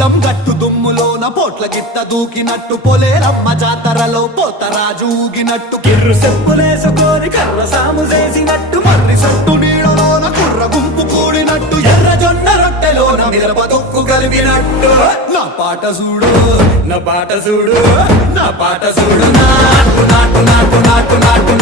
పొలం గట్టు దుమ్ములోన పోట్ల గిత్త దూకినట్టు పొలేరమ్మ జాతరలో పోతరాజు ఊగినట్టు కిర్రు చెప్పులేసుకొని కర్ర సాము చేసినట్టు మర్రి సొట్టు నీడలోన కుర్ర గుంపు కూడినట్టు ఎర్ర జొన్న రొట్టెలోన మిరప తొక్కు కలిపినట్టు నా పాట చూడు నా పాట చూడు నా పాట చూడు నాటు నాటు నాటు నాటు నాటు